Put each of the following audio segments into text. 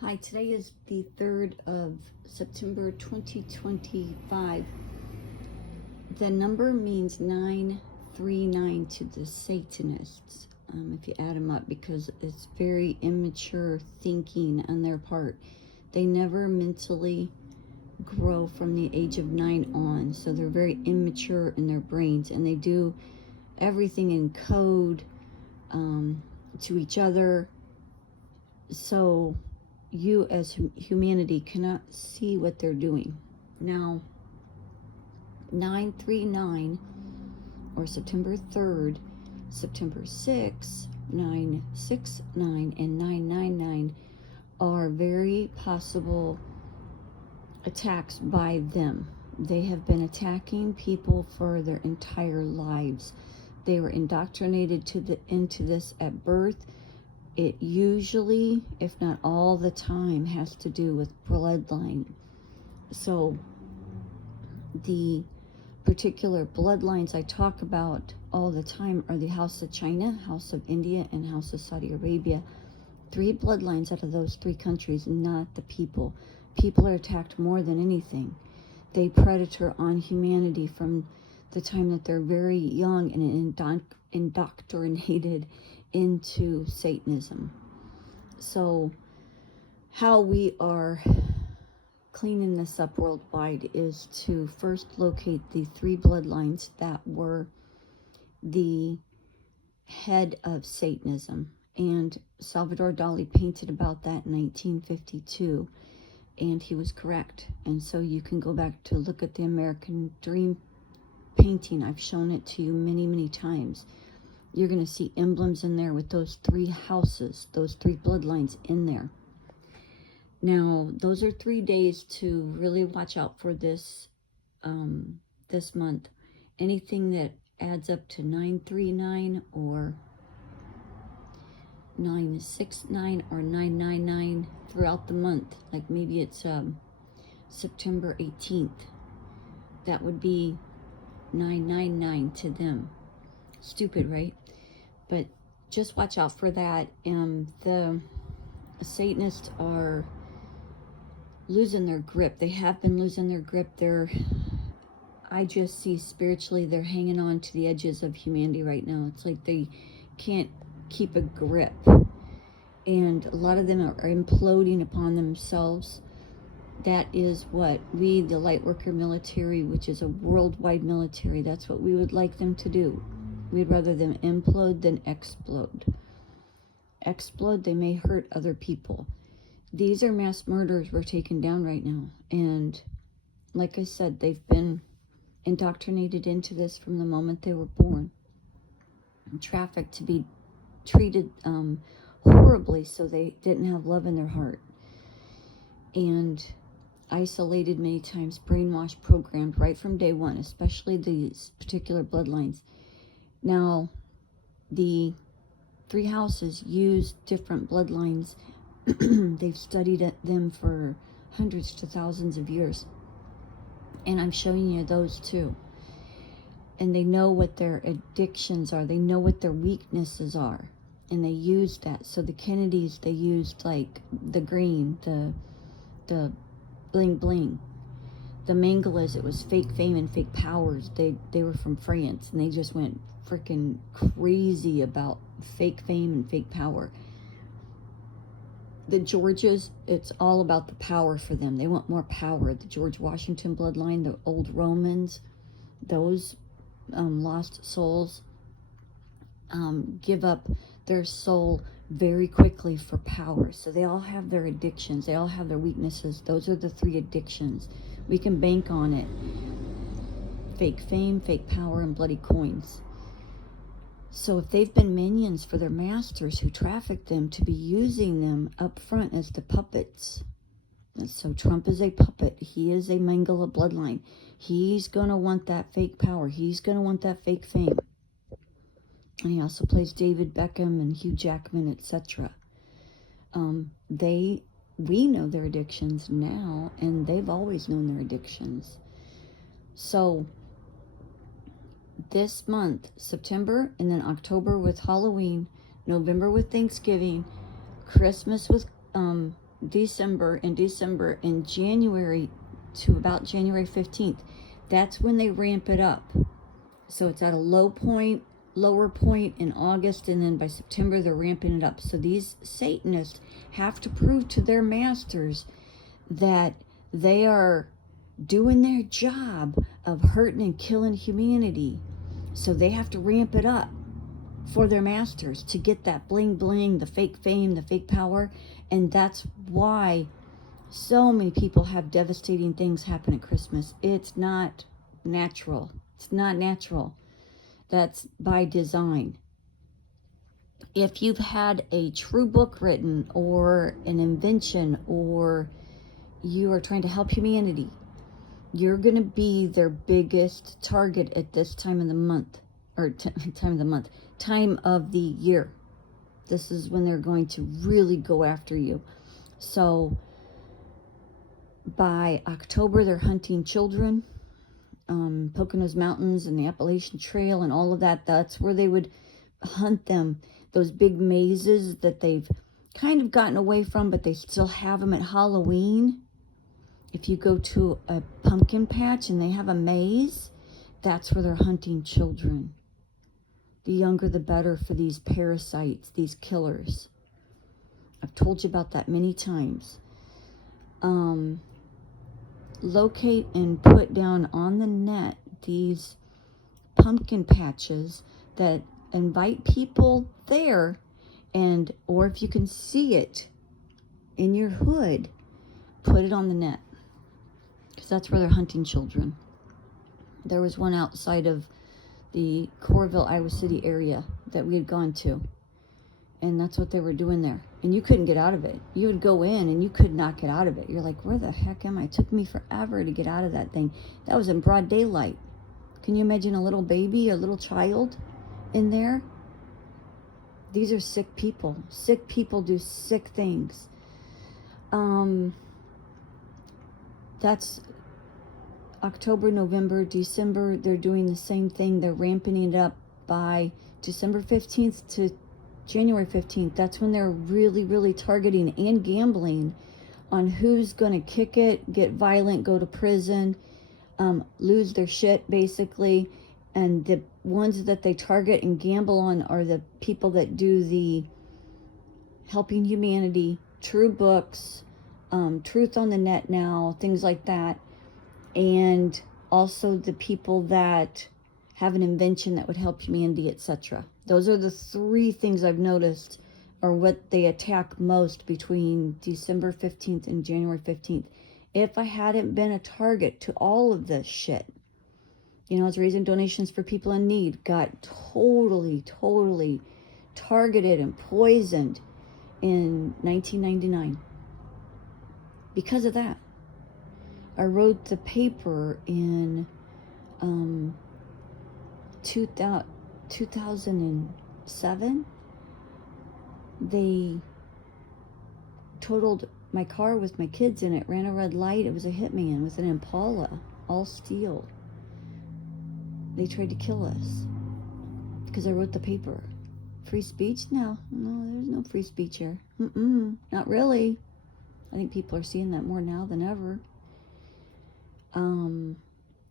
Hi, today is the 3rd of September 2025. The number means 939 to the Satanists, if you add them up, because it's very immature thinking on their part. They never mentally grow from the age of 9 on, so they're very immature in their brains, and they do everything in code to each other. So you as humanity cannot see what they're doing. Now, 939 or September 3rd, September 6th, 969, and 999 are very possible attacks by them. They have been attacking people for their entire lives. They were indoctrinated into this at birth. It usually, if not all the time, has to do with bloodline. So the particular bloodlines I talk about all the time are the House of China, House of India, and House of Saudi Arabia. 3 bloodlines out of those 3 countries, not the people. People are attacked more than anything. They predator on humanity from the time that they're very young and indoctrinated into Satanism. So how we are cleaning this up worldwide is to first locate the 3 bloodlines that were the head of Satanism. And Salvador Dali painted about that in 1952, and he was correct. And so you can go back to look at the American Dream painting. I've shown it to you many, many times. You're going to see emblems in there with those 3 houses, those 3 bloodlines in there. Now, those are 3 days to really watch out for this this month. Anything that adds up to 939 or 969 or 999 throughout the month, like maybe it's September 18th, that would be 999 to them. Stupid, right? But just watch out for that. The Satanists are losing their grip. They have been losing their grip. I just see spiritually they're hanging on to the edges of humanity right now. It's like they can't keep a grip. And a lot of them are imploding upon themselves. That is what we, the Lightworker military, which is a worldwide military, that's what we would like them to do. We'd rather them implode than explode. Explode, they may hurt other people. These are mass murders we're taking down right now. And like I said, they've been indoctrinated into this from the moment they were born. And trafficked to be treated horribly so they didn't have love in their heart. And isolated many times, brainwashed, programmed right from day one, especially these particular bloodlines. Now, the 3 houses use different bloodlines. They've studied them for hundreds to thousands of years. And I'm showing you those too. And they know what their addictions are. They know what their weaknesses are. And they use that. So the Kennedys, they used like the green, the bling bling. The Mengelas, it was fake fame and fake powers. They were from France, and they just went freaking crazy about fake fame and fake power. The Georges, it's all about the power for them. They want more power. The George Washington bloodline, the old Romans, those lost souls give up their soul very quickly for power. So they all have their addictions. They all have their weaknesses. Those are the 3 addictions. We can bank on it. Fake fame, fake power, and bloody coins. So if they've been minions for their masters who traffic them to be using them up front as the puppets. And so Trump is a puppet. He is a Mengele bloodline. He's going to want that fake power. He's going to want that fake fame. And he also plays David Beckham and Hugh Jackman, etc. We know their addictions now, and they've always known their addictions. So this month, September, and then October with Halloween, November with Thanksgiving, Christmas with in January to about January 15th. That's when they ramp it up. So it's at a lower point in August, and then by September they're ramping it up. So these Satanists have to prove to their masters that they are doing their job of hurting and killing humanity. So they have to ramp it up for their masters to get that bling bling, the fake fame, the fake power. And that's why so many people have devastating things happen at Christmas. It's not natural. It's not natural. That's by design. If you've had a true book written or an invention, or you are trying to help humanity, you're going to be their biggest target at this time of the month, or time of the year. This is when they're going to really go after you. So by October, they're hunting children, Poconos Mountains and the Appalachian Trail and all of that. That's where they would hunt them. Those big mazes that they've kind of gotten away from, but they still have them at Halloween. If you go to a pumpkin patch and they have a maze, that's where they're hunting children. The younger the better for these parasites, these killers. I've told you about that many times. Locate and put down on the net these pumpkin patches that invite people there, and or if you can see it in your hood, put it on the net, because that's where they're hunting children. There was one outside of the Coralville, Iowa City area that we had gone to, and that's what they were doing there. And you couldn't get out of it. You would go in and you could not get out of it. You're like, where the heck am I? It took me forever to get out of that thing. That was in broad daylight. Can you imagine a little baby, a little child in there? These are sick people. Sick people do sick things. That's October, November, December. They're doing the same thing. They're ramping it up by December 15th to January 15th. That's when they're really, really targeting and gambling on who's going to kick it, get violent, go to prison, lose their shit, basically. And the ones that they target and gamble on are the people that do the helping humanity, true books, truth on the net now, things like that. And also the people that have an invention that would help humanity, etc. Those are the three things I've noticed are what they attack most between December 15th and January 15th. If I hadn't been a target to all of this shit, you know, I was raising donations for people in need, got totally targeted and poisoned in 1999. Because of that, I wrote the paper in 2007. They totaled my car with my kids in it, ran a red light. It was a hitman with an Impala, all steel. They tried to kill us because I wrote the paper. Free speech? No, there's no free speech here. Not really. I think people are seeing that more now than ever.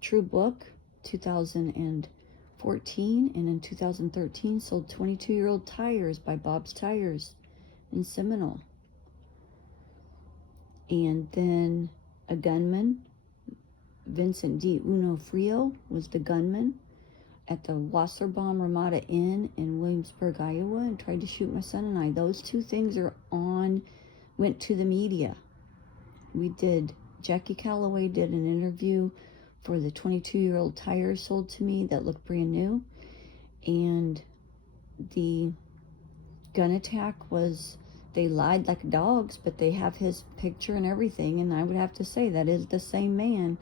True Book, 2014, and in 2013 sold 22-year-old tires by Bob's Tires in Seminole. And then a gunman, Vincent D. Onofrio, was the gunman at the Wasserbaum Ramada Inn in Williamsburg, Iowa, and tried to shoot my son and I. Those two things went to the media. Jackie Calloway did an interview for the 22-year-old tires sold to me that looked brand new. And the gun attack was, they lied like dogs, but they have his picture and everything. And I would have to say that is the same man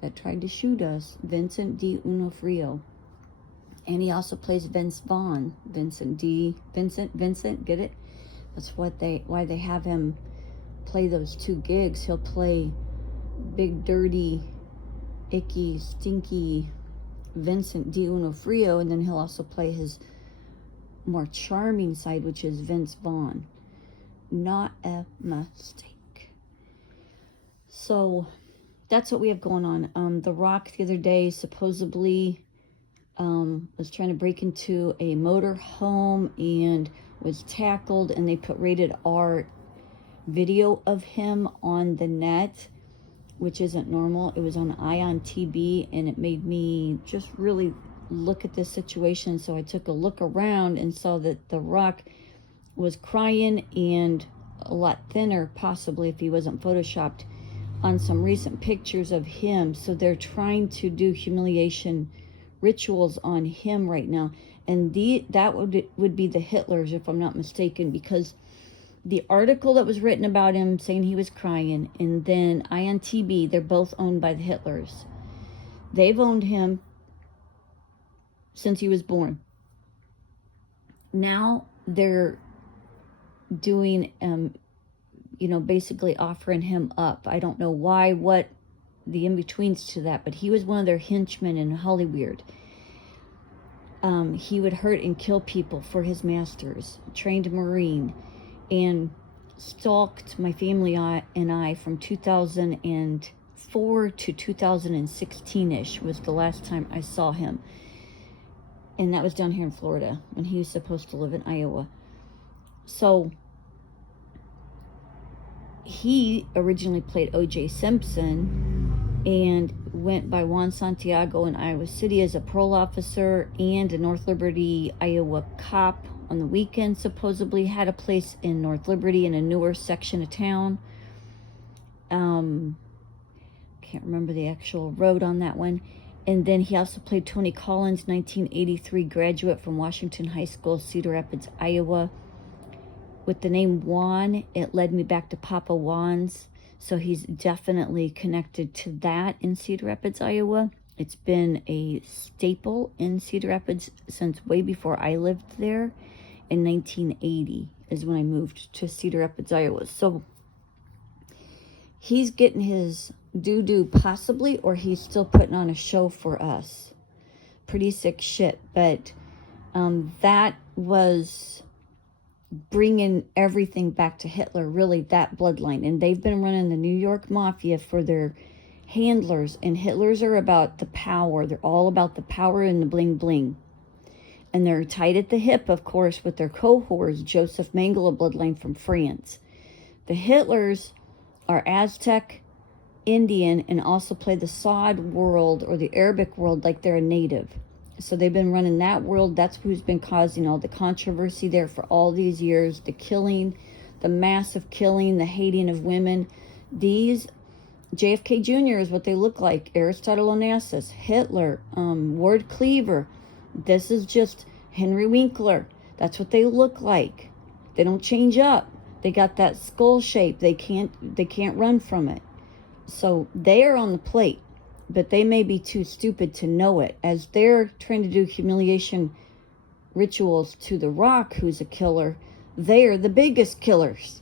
that tried to shoot us, Vincent D. Onofrio. And he also plays Vince Vaughn. Vincent, get it? That's why they have him play those two gigs. He'll play big, dirty, icky, stinky Vincent D. Onofrio, and then he'll also play his more charming side, which is Vince Vaughn. not a mistake. So that's what we have going on. The Rock the other day supposedly was trying to break into a motor home and was tackled, and they put rated R video of him on the net, which isn't normal. It was on Ion TV, and it made me just really look at this situation. So I took a look around and saw that The Rock was crying and a lot thinner, possibly if he wasn't photoshopped, on some recent pictures of him. So they're trying to do humiliation rituals on him right now, and that would be the Hitlers, if I'm not mistaken, because the article that was written about him saying he was crying, and then Ion TV, they're both owned by the Hitlers. They've owned him since he was born. Now they're doing basically offering him up. I don't know why, what the in-betweens to that, but he was one of their henchmen in Hollywood. He would hurt and kill people for his masters, trained Marine, and stalked my family and I from 2004 to 2016-ish was the last time I saw him. And that was down here in Florida when he was supposed to live in Iowa. So he originally played O.J. Simpson and went by Juan Santiago in Iowa City as a parole officer and a North Liberty, Iowa cop on the weekend. Supposedly had a place in North Liberty in a newer section of town. Can't remember the actual road on that one. And then he also played Tony Collins, 1983 graduate from Washington High School, Cedar Rapids, Iowa. With the name Juan, it led me back to Papa Juan's. So he's definitely connected to that in Cedar Rapids, Iowa. It's been a staple in Cedar Rapids since way before I lived there. In 1980 is when I moved to Cedar Rapids, Iowa. So he's getting his doo-doo possibly, or he's still putting on a show for us. Pretty sick shit. But that was bringing everything back to Hitler, really, that bloodline. And they've been running the New York Mafia for their handlers, and Hitlers are about the power. They're all about the power and the bling bling. And they're tied at the hip, of course, with their cohorts, Joseph Mengele bloodline from France. The Hitlers are Aztec, Indian, and also play the Saud world or the Arabic world like they're a native. So they've been running that world. That's who's been causing all the controversy there for all these years. The killing, the massive killing, the hating of women. These, JFK Jr. is what they look like. Aristotle Onassis, Hitler, Ward Cleaver. This is just Henry Winkler. That's what they look like. They don't change up. They got that skull shape. They can't run from it. So they are on the plate. But they may be too stupid to know it, as they're trying to do humiliation rituals to The Rock, who's a killer. They're the biggest killers.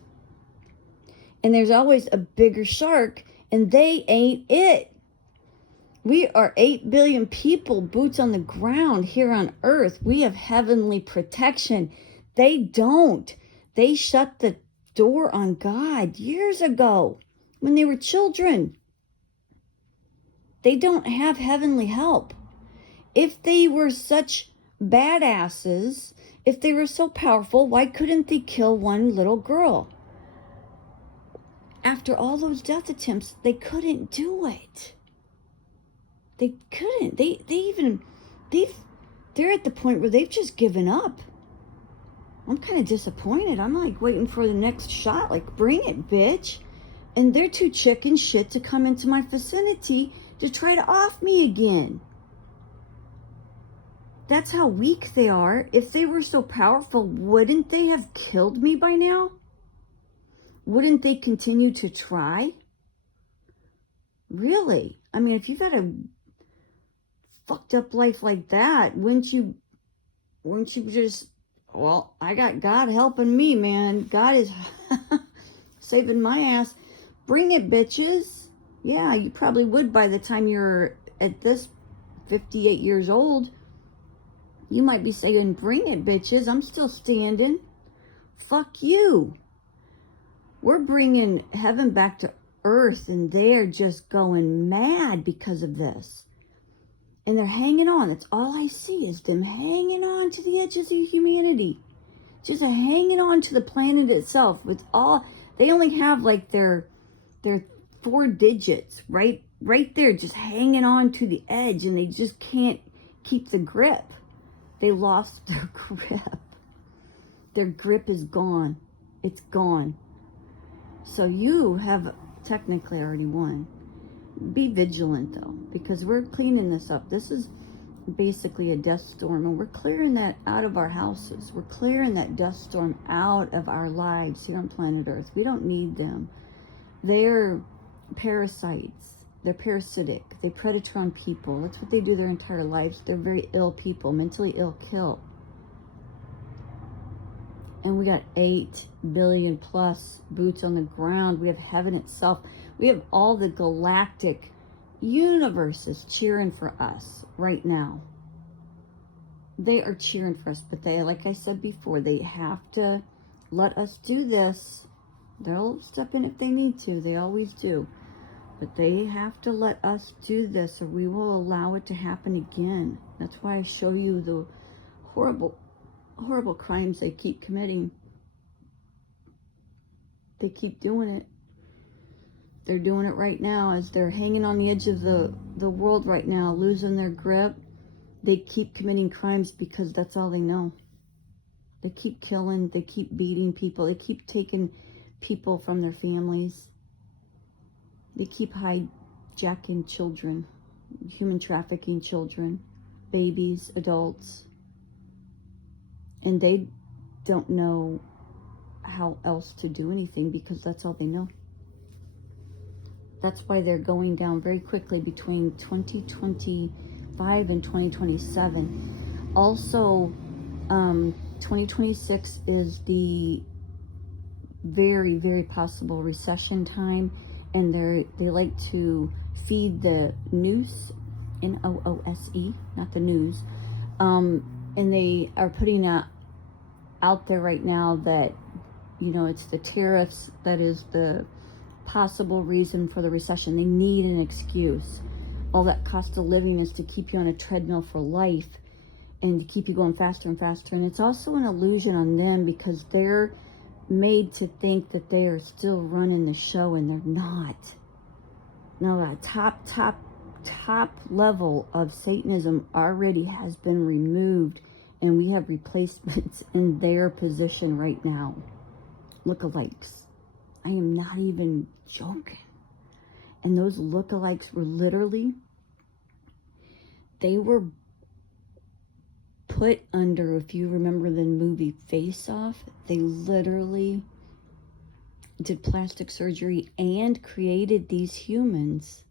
And there's always a bigger shark, and they ain't it. We are 8 billion people, boots on the ground here on earth. We have heavenly protection. They don't. They shut the door on God years ago when they were children. They don't have heavenly help. If they were such badasses, if they were so powerful, why couldn't they kill one little girl? After all those death attempts, they couldn't do it. They couldn't. They're at the point where they've just given up. I'm kind of disappointed. I'm like waiting for the next shot. Like, bring it, bitch. And they're too chicken shit to come into my vicinity to try to off me again. That's how weak they are. If they were so powerful, wouldn't they have killed me by now? Wouldn't they continue to try? Really? I mean, if you've had a fucked up life like that, wouldn't you just, well, I got God helping me, man. God is saving my ass. Bring it, bitches. Yeah, you probably would by the time you're at this 58 years old. You might be saying, bring it, bitches. I'm still standing. Fuck you. We're bringing heaven back to earth, and they're just going mad because of this. And they're hanging on. That's all I see is them hanging on to the edges of humanity. Just hanging on to the planet itself with all, they only have like their 4 digits right there, just hanging on to the edge, and they just can't keep the grip. They lost their grip. Their grip is gone. It's gone. So you have technically already won. Be vigilant though, because we're cleaning this up. This is basically a death storm, and we're clearing that out of our houses. We're clearing that death storm out of our lives here on planet Earth. We don't need them. They're parasites. They're parasitic. They predator on people. That's what they do their entire lives. They're very ill people, mentally ill, kill. And we got 8 billion plus boots on the ground. We have heaven itself. We have all the galactic universes cheering for us right now. They are cheering for us, but they, like I said before, they have to let us do this. They'll step in if they need to. They always do. But they have to let us do this, or we will allow it to happen again. That's why I show you the horrible crimes they keep committing. They keep doing it. They're doing it right now as they're hanging on the edge of the world right now, losing their grip. They keep committing crimes because that's all they know. They keep killing, they keep beating people, they keep taking people from their families. They keep hijacking children, human trafficking children, babies, adults. And they don't know how else to do anything because that's all they know. That's why they're going down very quickly between 2025 and 2027. Also, 2026 is the very, very possible recession time, and they like to feed the noose, Noose, not the news, and they are putting out there right now that, you know, it's the tariffs that is the possible reason for the recession. They need an excuse. All that cost of living is to keep you on a treadmill for life and to keep you going faster and faster. And it's also an illusion on them because they're made to think that they are still running the show, and they're not. Now, that top level of Satanism already has been removed, and we have replacements in their position right now. Lookalikes. I am not even joking. And those lookalikes were literally, they were put under, if you remember the movie Face Off, they literally did plastic surgery and created these humans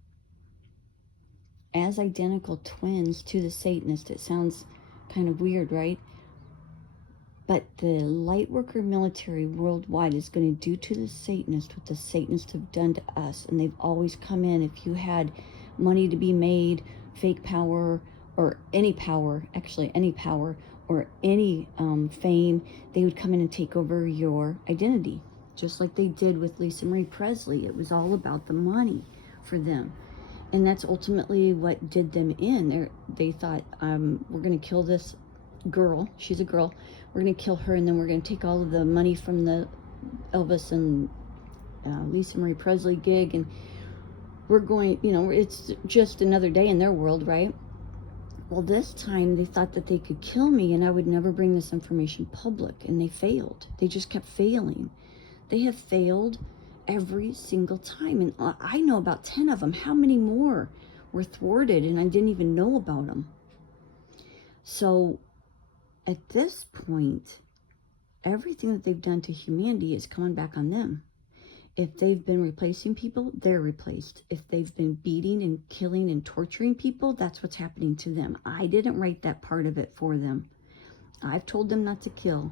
as identical twins to the Satanist. It sounds kind of weird, right? But the Lightworker military worldwide is going to do to the Satanists what the Satanists have done to us. And they've always come in. If you had money to be made, fake power, or any power, actually any power, or any fame, they would come in and take over your identity. Just like they did with Lisa Marie Presley. It was all about the money for them. And that's ultimately what did them in. They thought, we're going to kill this girl. She's a girl. We're going to kill her, and then we're going to take all of the money from the Elvis and Lisa Marie Presley gig, and we're going, you know, it's just another day in their world, right? Well, this time they thought that they could kill me and I would never bring this information public, and they failed. They just kept failing. They have failed every single time, and I know about 10 of them. How many more were thwarted and I didn't even know about them? So at this point, everything that they've done to humanity is coming back on them. If they've been replacing people, they're replaced. If they've been beating and killing and torturing people, that's what's happening to them. I didn't write that part of it for them. I've told them not to kill.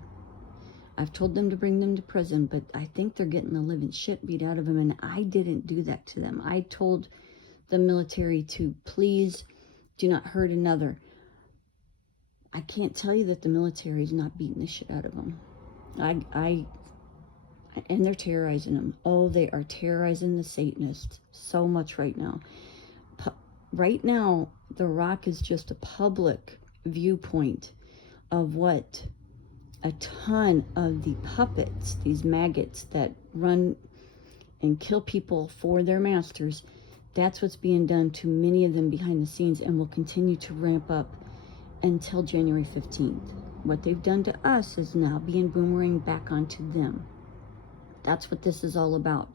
I've told them to bring them to prison, but I think they're getting the living shit beat out of them, and I didn't do that to them. I told the military to please do not hurt another. I can't tell you that the military is not beating the shit out of them. I And they're terrorizing them. Oh, they are terrorizing the Satanists so much right now. Right now, The Rock is just a public viewpoint of what a ton of the puppets, these maggots that run and kill people for their masters, that's what's being done to many of them behind the scenes and will continue to ramp up until January 15th. What they've done to us is now being boomerang back onto them. That's what this is all about.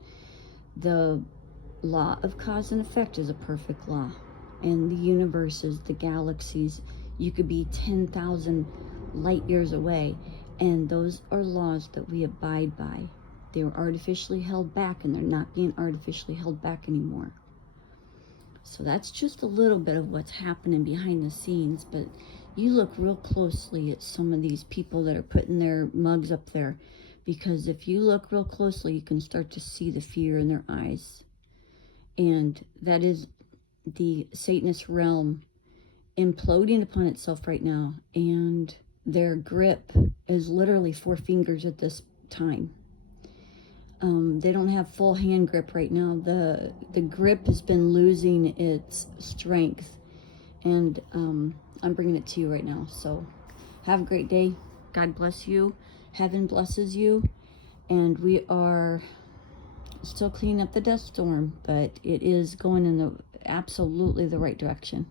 The law of cause and effect is a perfect law. And the universes, the galaxies, you could be 10,000 light years away. And those are laws that we abide by. They were artificially held back, and they're not being artificially held back anymore. So that's just a little bit of what's happening behind the scenes. But you look real closely at some of these people that are putting their mugs up there. Because if you look real closely, you can start to see the fear in their eyes. And that is the Satanist realm imploding upon itself right now. And their grip is literally 4 fingers at this time. They don't have full hand grip right now. The grip has been losing its strength. And I'm bringing it to you right now. So have a great day. God bless you. Heaven blesses you. And we are still cleaning up the dust storm, but it is going in absolutely the right direction.